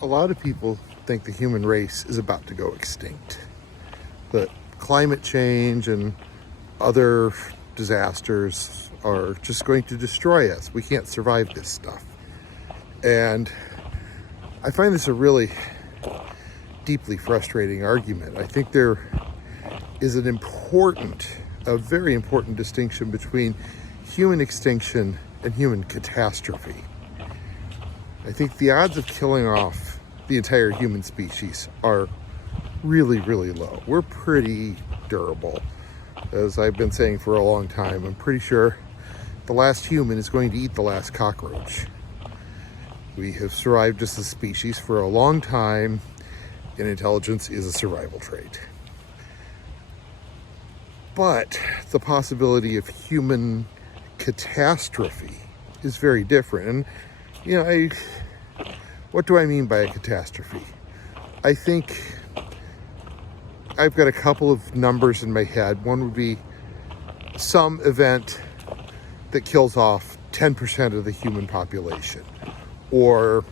A lot of people think the human race is about to go extinct. That climate change and other disasters are just going to destroy us. We can't survive this stuff. And I find this a really deeply frustrating argument. I think there is a very important distinction between human extinction and human catastrophe. I think the odds of killing off the entire human species are really, really low. We're pretty durable. As I've been saying for a long time, I'm pretty sure the last human is going to eat the last cockroach. We have survived as a species for a long time, and intelligence is a survival trait. But the possibility of human catastrophe is very different. And, what do I mean by a catastrophe? I think I've got a couple of numbers in my head. One would be some event that kills off 10% of the human population, or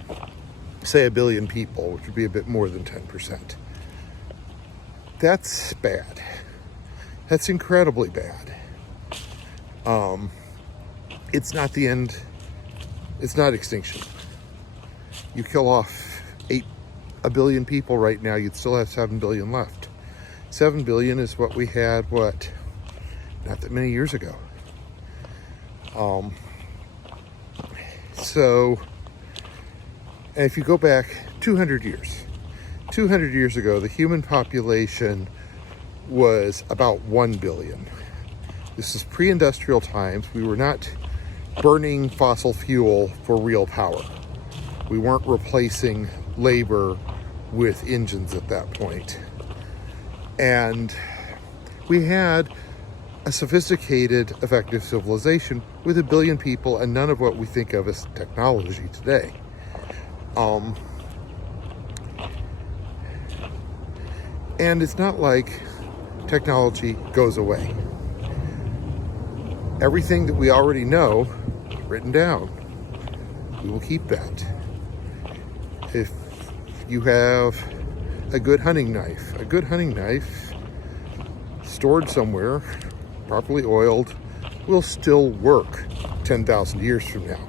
say 1 billion people, which would be a bit more than 10%. That's bad. That's incredibly bad. It's not the end. It's not extinction. You kill off 1 billion people right now, you'd still have 7 billion left. 7 billion is what we had, not that many years ago. And if you go back 200 years ago, the human population was about 1 billion. This is pre-industrial times. We were not burning fossil fuel for real power. We weren't replacing labor with engines at that point. And we had a sophisticated, effective civilization with 1 billion people and none of what we think of as technology today. And it's not like technology goes away. Everything that we already know is written down. We will keep that. If you have a good hunting knife stored somewhere, properly oiled, will still work 10,000 years from now.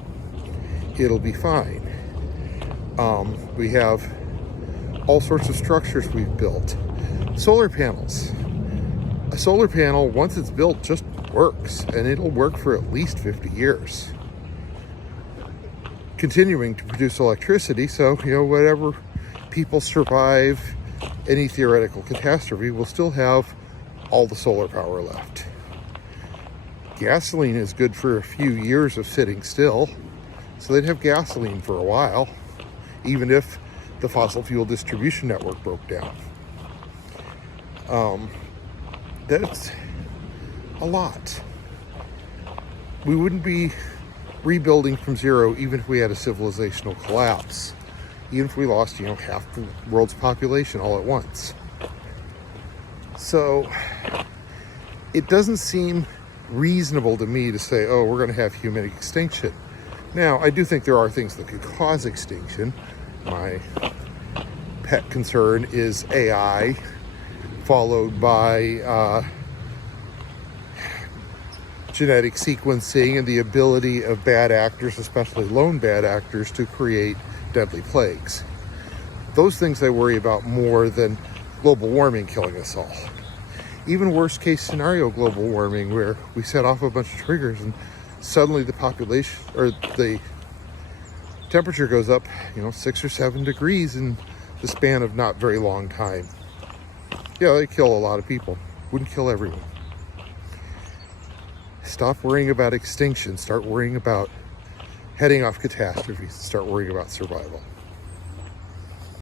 It'll be fine. We have all sorts of structures we've built. Solar panels. A solar panel, once it's built, just works, and it'll work for at least 50 years. Continuing to produce electricity, so, whatever people survive any theoretical catastrophe, will still have all the solar power left. Gasoline is good for a few years of sitting still, so they'd have gasoline for a while, even if the fossil fuel distribution network broke down. That's a lot. We wouldn't be rebuilding from zero even if we had a civilizational collapse, even if we lost, half the world's population all at once. So it doesn't seem reasonable to me to say, we're going to have human extinction. Now, I do think there are things that could cause extinction. My pet concern is AI, followed by genetic sequencing and the ability of bad actors, especially lone bad actors, to create deadly plagues. Those things I worry about more than global warming killing us all. Even worst case scenario global warming, where we set off a bunch of triggers and suddenly the population or the temperature goes up, 6 or 7 degrees in the span of not very long time. Yeah, they kill a lot of people. Wouldn't kill everyone. Stop worrying about extinction. Start worrying about heading off catastrophes. Start worrying about survival.